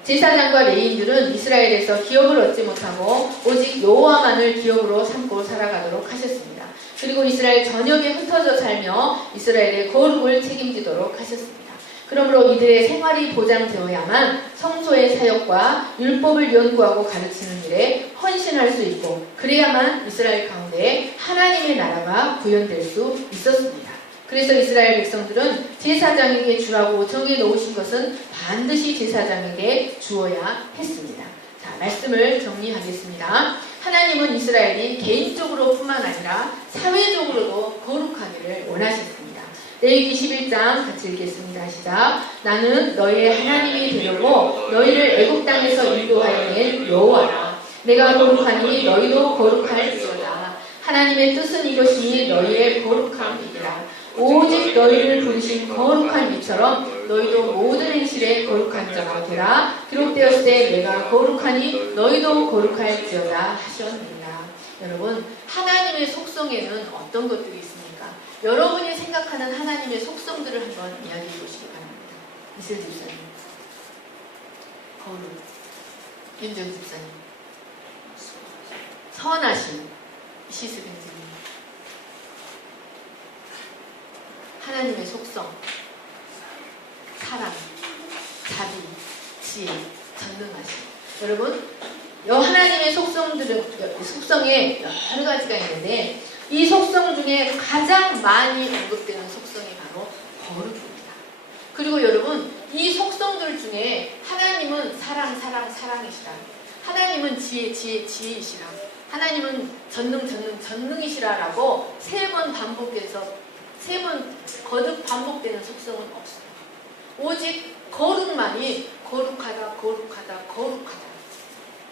제사장과 레위인들은 이스라엘에서 기업을 얻지 못하고 오직 여호와만을 기업으로 삼고 살아가도록 하셨습니다. 그리고 이스라엘 전역에 흩어져 살며 이스라엘의 거룩을 책임지도록 하셨습니다. 그러므로 이들의 생활이 보장되어야만 성소의 사역과 율법을 연구하고 가르치는 일에 헌신할 수 있고 그래야만 이스라엘 가운데 하나님의 나라가 구현될 수 있었습니다. 그래서 이스라엘 백성들은 제사장에게 주라고 정해 놓으신 것은 반드시 제사장에게 주어야 했습니다. 자, 말씀을 정리하겠습니다. 하나님은 이스라엘이 개인적으로 뿐만 아니라 사회적으로도 거룩하기를 원하셨습니다. 레위기 11장 같이 읽겠습니다. 시작. 나는 너희의 하나님이 되려고 너희를 애굽 땅에서 인도하여 낸 여호와라. 내가 거룩하니 너희도 거룩할지어다. 하나님의 뜻은 이것이니 너희의 거룩함이니라. 오직 너희를 부르신 거룩한 이처럼 너희도 모든 행실에 거룩한 자가 되라. 기록되었을 때 내가 거룩하니 너희도 거룩할지어다 하셨느니라. 여러분, 하나님의 속성에는 어떤 것들이 있습니까? 여러분이 생각하는 하나님의 속성들을 한번 이야기해 보시기 바랍니다. 이슬 집사님, 거룩, 윤정 집사님, 선하심, 시스빈 집사님. 하나님의 속성, 사랑, 자비, 지혜, 전능하심. 여러분, 하나님의 속성에 여러 가지가 있는데 이 속성 중에 가장 많이 언급되는 속성이 바로 거룩입니다. 그리고 여러분, 이 속성들 중에 하나님은 사랑이시라. 하나님은 지혜이시라. 하나님은 전능이시라라고 3번 반복해서 3번 거듭 반복되는 속성은 없어요. 오직 거룩만이 거룩하다.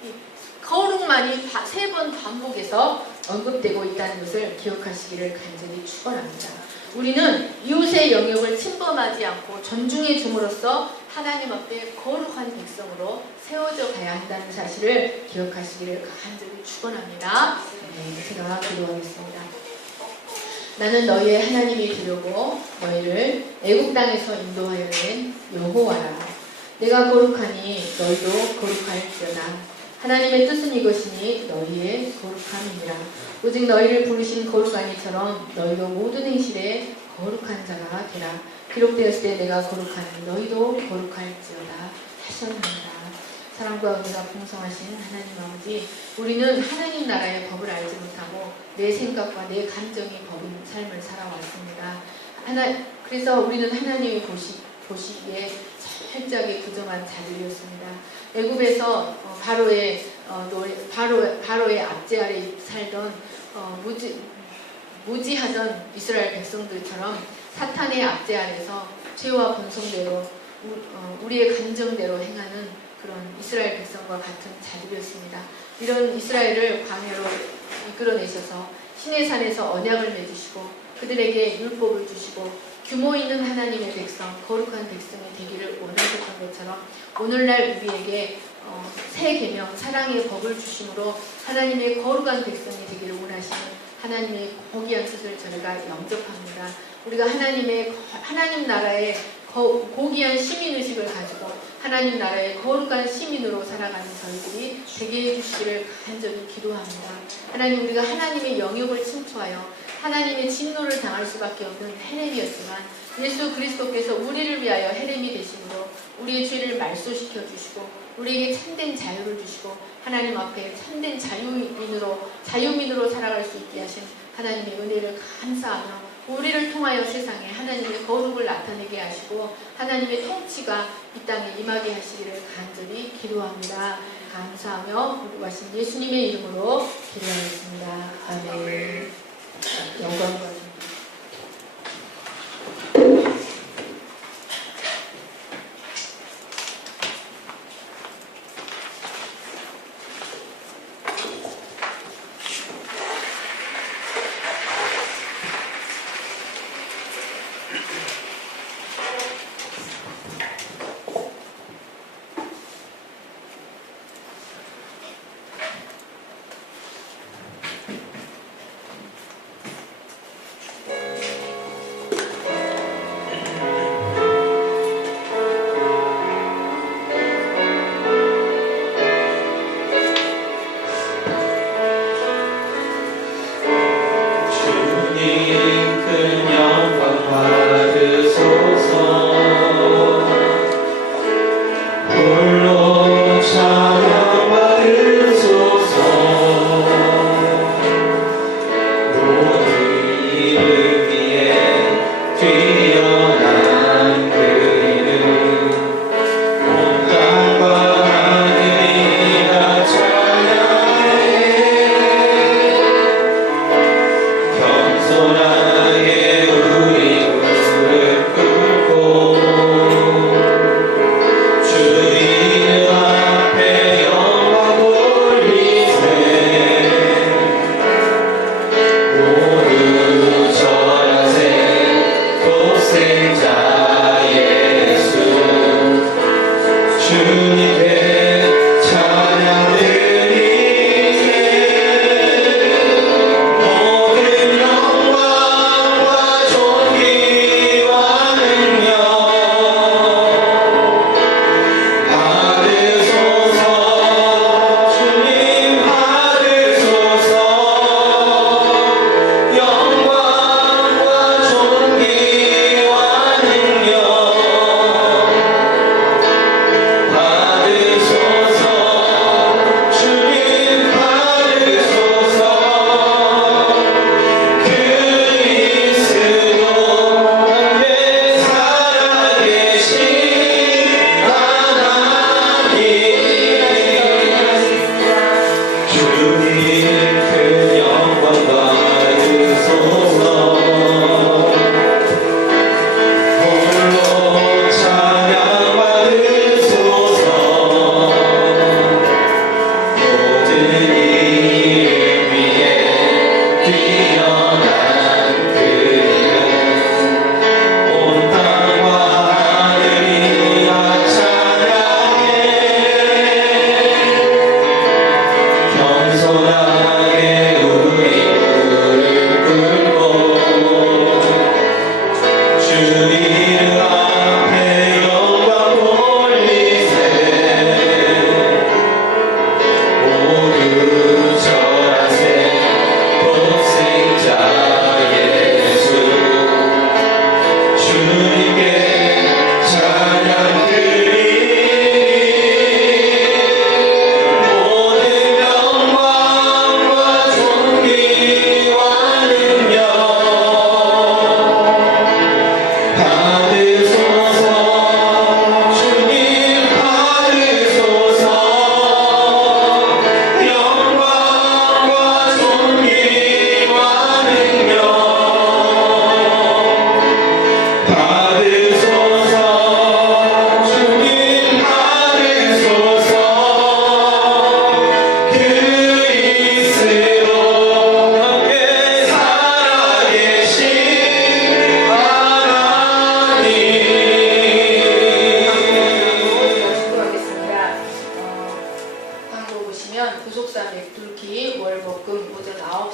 이 거룩만이 3번 반복해서 언급되고 있다는 것을 기억하시기를 간절히 축원합니다. 우리는 이웃의 영역을 침범하지 않고 존중해 줌으로써 하나님 앞에 거룩한 백성으로 세워져 가야 한다는 사실을 기억하시기를 간절히 축원합니다. 네, 제가 기도하겠습니다. 나는 너희의 하나님이 되려고 너희를 애굽 땅에서 인도하여 낸 여호와라. 내가 거룩하니 너희도 거룩할지어다. 하나님의 뜻은 이것이니 너희의 거룩함이니라. 오직 너희를 부르신 거룩한 이처럼 너희도 모든 행실에 거룩한 자가 되라. 기록되었을 때 내가 거룩하니 너희도 거룩할지어다 하셨느니라. 사랑과 은혜가 풍성하신 하나님 아버지, 우리는 하나님 나라의 법을 알지 못하고 내 생각과 내 감정이 법인 삶을 살아왔습니다. 그래서 우리는 하나님이 보시기에 철저하게 부정한 자들이었습니다. 애굽에서 바로의 압제 아래 살던 무지하던 이스라엘 백성들처럼 사탄의 압제 아래서 죄와 본성대로 우리의 감정대로 행하는 그런 이스라엘 백성과 같은 자들이었습니다. 이런 이스라엘을 광야로 이끌어내셔서 시내산에서 언약을 맺으시고 그들에게 율법을 주시고 규모 있는 하나님의 백성, 거룩한 백성이 되기를 원하셨던 것처럼 오늘날 우리에게 새 계명, 사랑의 법을 주심으로 하나님의 거룩한 백성이 되기를 원하시는 하나님의 고귀한 뜻을 저희가 영접합니다. 우리가 하나님 나라의 고귀한 시민의식을 가지고 하나님 나라의 거룩한 시민으로 살아가는 저희들이 되게 해주시기를 간절히 기도합니다. 하나님, 우리가 하나님의 영역을 침투하여 하나님의 진노를 당할 수밖에 없는 헤렘이었지만 예수 그리스도께서 우리를 위하여 헤렘이 되심으로 우리의 죄를 말소시켜 주시고 우리에게 참된 자유를 주시고 하나님 앞에 참된 자유민으로 살아갈 수 있게 하신 하나님의 은혜를 감사하며 우리를 통하여 세상에 하나님의 거룩을 나타내게 하시고 하나님의 통치가 이 땅에 임하게 하시기를 간절히 기도합니다. 감사하며 거룩하신 예수님의 이름으로 기도하겠습니다. 아멘. 영광과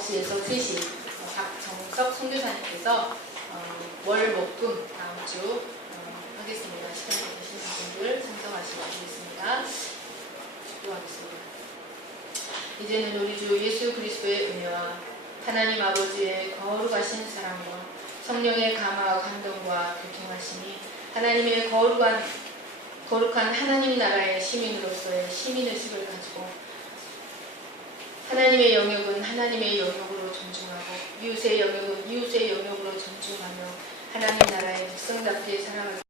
9시에서 3시 박정석 선교사님께서 월목금 다음 주 하겠습니다. 시간 되신 분들 참석하시기 바라겠습니다. 기도하겠습니다. 이제는 우리 주 예수 그리스도의 은혜와 하나님 아버지의 거룩하신 사랑과 성령의 감화와 감동과 교통하심이 하나님의 거룩한 하나님 나라의 시민으로서의 시민의식을 가지고 하나님의 영역은 하나님의 영역으로 존중하고 이웃의 영역은 이웃의 영역으로 존중하며 하나님 나라의 백성답게 살아갈